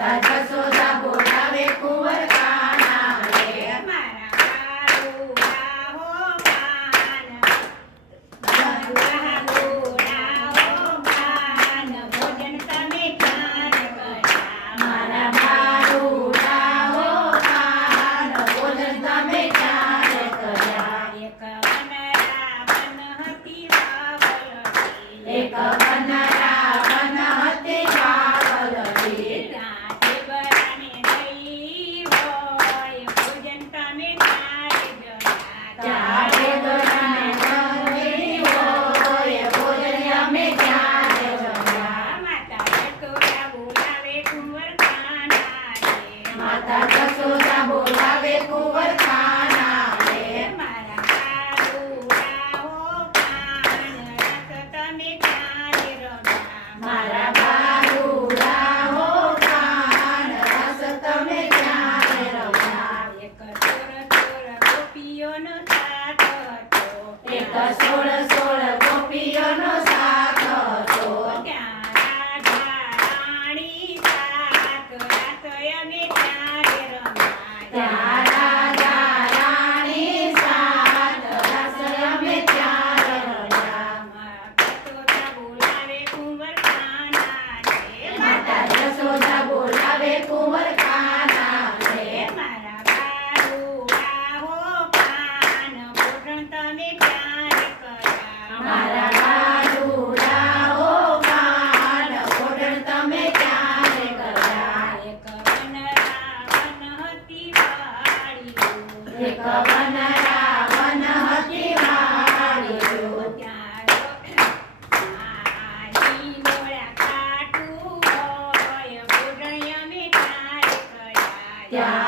That